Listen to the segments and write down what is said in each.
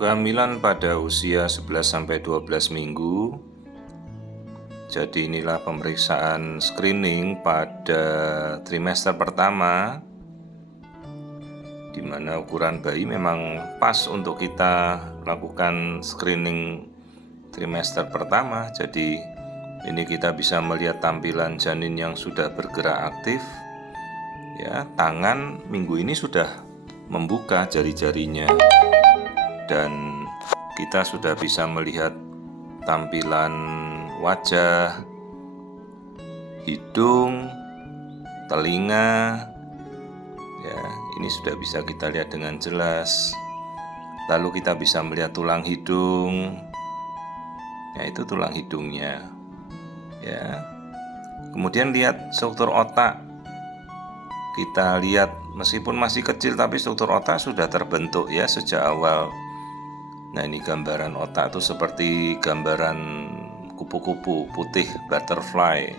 Kehamilan pada usia 11-12 minggu. Jadi inilah pemeriksaan screening pada trimester pertama, di mana ukuran bayi memang pas untuk kita lakukan screening trimester pertama. Jadi ini kita bisa melihat tampilan janin yang sudah bergerak aktif. Ya, tangan minggu ini sudah membuka jari-jarinya. Dan kita sudah bisa melihat tampilan wajah, hidung, telinga. Ya, ini sudah bisa kita lihat dengan jelas. Lalu kita bisa melihat tulang hidung. Ya, itu tulang hidungnya. Ya. Kemudian lihat struktur otak. Kita lihat meskipun masih kecil tapi struktur otak sudah terbentuk ya sejak awal. Nah, ini gambaran otak itu seperti gambaran kupu-kupu putih butterfly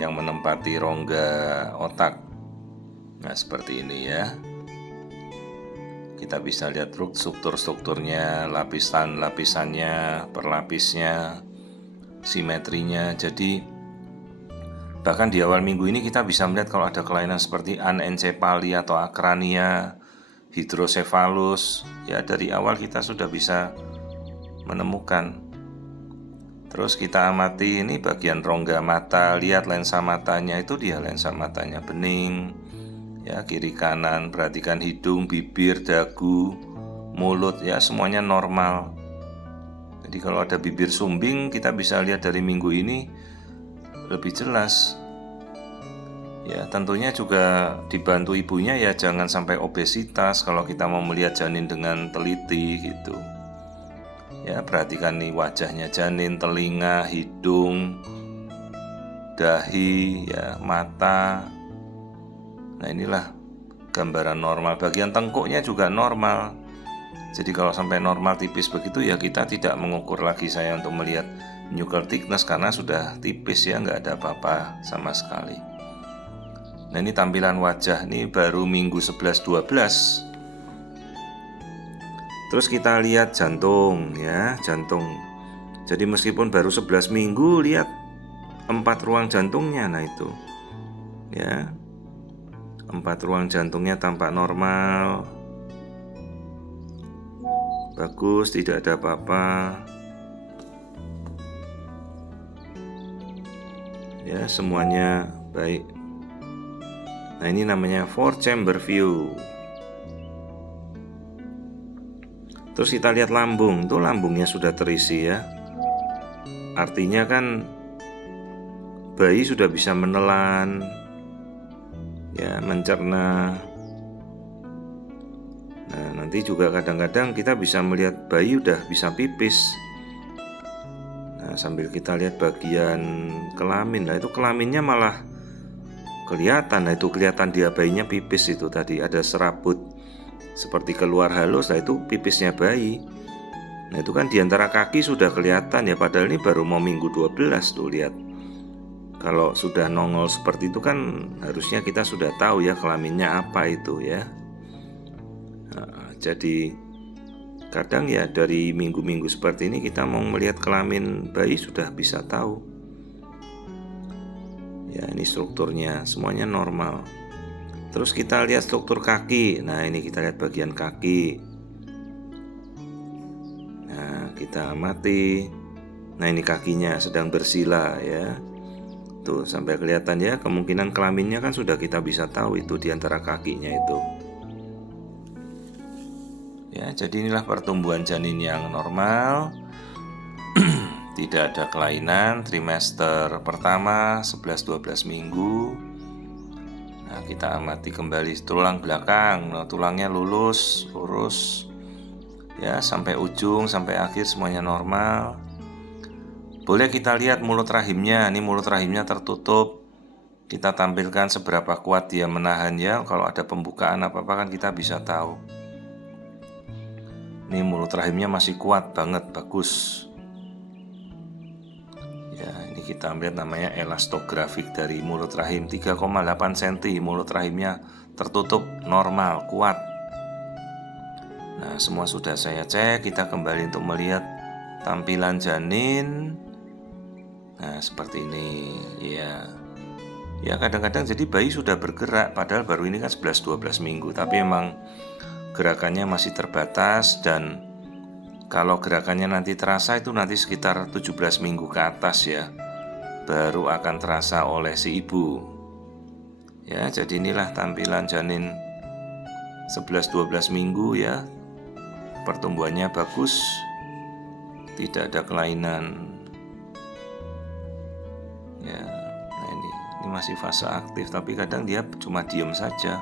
yang menempati rongga otak. Nah, seperti ini ya. Kita bisa lihat strukturnya, lapisannya, perlapisnya, simetrinya. Jadi bahkan di awal minggu ini kita bisa melihat kalau ada kelainan seperti anencefali atau akrania, hidrosefalus, ya dari awal kita sudah bisa menemukan. Terus kita amati ini bagian rongga mata, lihat lensa matanya itu dia lensa matanya bening, ya kiri kanan, perhatikan hidung, bibir, dagu, mulut, ya semuanya normal. Jadi kalau ada bibir sumbing kita bisa lihat dari minggu ini lebih jelas. Ya, tentunya juga dibantu ibunya ya jangan sampai obesitas kalau kita mau melihat janin dengan teliti gitu. Ya, perhatikan nih wajahnya janin, telinga, hidung, dahi, ya, mata. Nah, inilah gambaran normal. Bagian tengkuknya juga normal. Jadi kalau sampai normal tipis begitu ya kita tidak mengukur lagi saya untuk melihat nuchal thickness karena sudah tipis ya, nggak ada apa-apa sama sekali. Nah, ini tampilan wajah, ini baru minggu 11-12. Terus kita lihat jantung ya, jantung. Jadi meskipun baru 11 minggu, lihat 4 ruang jantungnya. Nah itu ya, 4 ruang jantungnya tampak normal, bagus, tidak ada apa-apa. Ya, semuanya baik. Nah, ini namanya 4 chamber view. Terus kita lihat lambung, tuh lambungnya sudah terisi ya. Artinya kan bayi sudah bisa menelan, ya, mencerna. Nah, nanti juga kadang-kadang kita bisa melihat bayi udah bisa pipis. Nah, sambil kita lihat bagian kelamin, nah itu kelaminnya malah kelihatan. Nah, itu kelihatan dia bayinya pipis itu tadi, ada serabut seperti keluar halus, nah itu pipisnya bayi. Nah, itu kan diantara kaki sudah kelihatan ya, padahal ini baru mau minggu 12 tuh, lihat. Kalau sudah nongol seperti itu kan harusnya kita sudah tahu ya kelaminnya apa itu ya. Nah, jadi kadang ya dari minggu-minggu seperti ini kita mau melihat kelamin bayi sudah bisa tahu. Ya, ini strukturnya semuanya normal. Terus kita lihat struktur kaki. Nah, ini kita lihat bagian kaki. Nah, kita amati. Nah, ini kakinya sedang bersila ya. Tuh, sampai kelihatan ya, kemungkinan kelaminnya kan sudah kita bisa tahu itu di antara kakinya itu. Ya, jadi inilah pertumbuhan janin yang normal. Tidak ada kelainan trimester pertama 11-12 minggu. Nah, kita amati kembali tulang belakang. Nah, tulangnya lurus ya sampai ujung, sampai akhir semuanya normal. Boleh kita lihat mulut rahimnya. Ini mulut rahimnya tertutup. Kita tampilkan seberapa kuat dia menahan ya. Kalau ada pembukaan apa-apa kan kita bisa tahu. Ini mulut rahimnya masih kuat banget, bagus. Ya, ini kita lihat namanya elastografik dari mulut rahim, 3,8 cm mulut rahimnya tertutup normal, kuat. Nah, Nah, semua sudah saya cek. Kita kembali untuk melihat tampilan janin. Nah, seperti ini. Ya kadang-kadang jadi bayi sudah bergerak, padahal baru ini kan 11-12 minggu, tapi emang gerakannya masih terbatas, dan kalau gerakannya nanti terasa itu nanti sekitar 17 minggu ke atas ya, baru akan terasa oleh si ibu. Ya, jadi inilah tampilan janin 11-12 minggu ya. Pertumbuhannya bagus, tidak ada kelainan. Ya, nah ini masih fase aktif, tapi kadang dia cuma diem saja.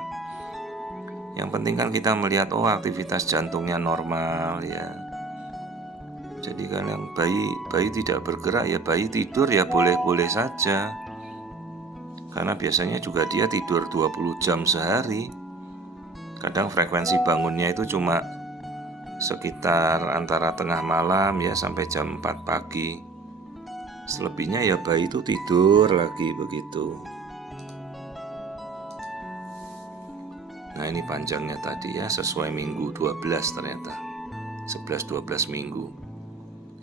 Yang penting kan kita melihat aktivitas jantungnya normal ya. Jadi kan yang bayi tidak bergerak ya, bayi tidur ya boleh-boleh saja. Karena biasanya juga dia tidur 20 jam sehari. Kadang frekuensi bangunnya itu cuma sekitar antara tengah malam ya sampai jam 4 pagi. Selebihnya ya bayi itu tidur lagi begitu. Nah, ini panjangnya tadi ya, sesuai minggu 12 ternyata. 11-12 minggu.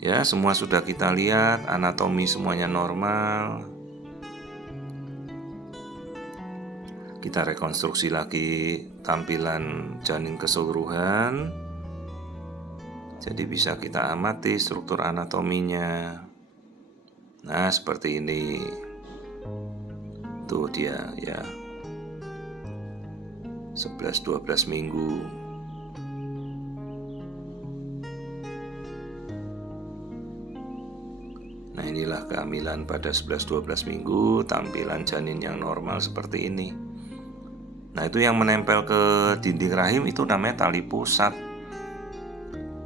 Ya, semua sudah kita lihat, anatomi semuanya normal. Kita rekonstruksi lagi tampilan janin keseluruhan. Jadi bisa kita amati struktur anatominya. Nah, seperti ini. Tuh dia ya. 11-12 minggu. Nah, inilah kehamilan pada 11-12 minggu, tampilan janin yang normal seperti ini. Nah, itu yang menempel ke dinding rahim itu namanya tali pusat.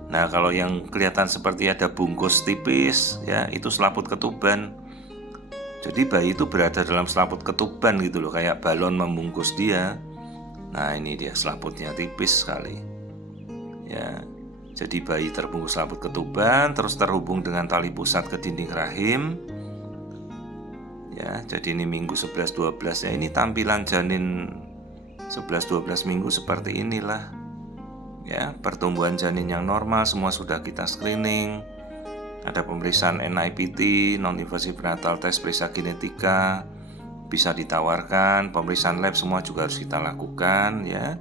Nah, kalau yang kelihatan seperti ada bungkus tipis ya, itu selaput ketuban. Jadi bayi itu berada dalam selaput ketuban gitu loh, kayak balon membungkus dia. Nah, ini dia selaputnya tipis sekali. Ya. Jadi bayi terbungkus selaput ketuban, terus terhubung dengan tali pusat ke dinding rahim. Ya, jadi ini minggu 11-12 ya. Ini tampilan janin 11-12 minggu seperti inilah. Ya, pertumbuhan janin yang normal, semua sudah kita screening. Ada pemeriksaan NIPT, non-invasive prenatal test, periksa genetika, bisa ditawarkan. Pemeriksaan lab semua juga harus kita lakukan ya.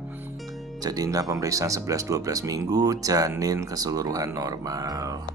Jadi inilah pemeriksaan 11-12 minggu janin keseluruhan normal.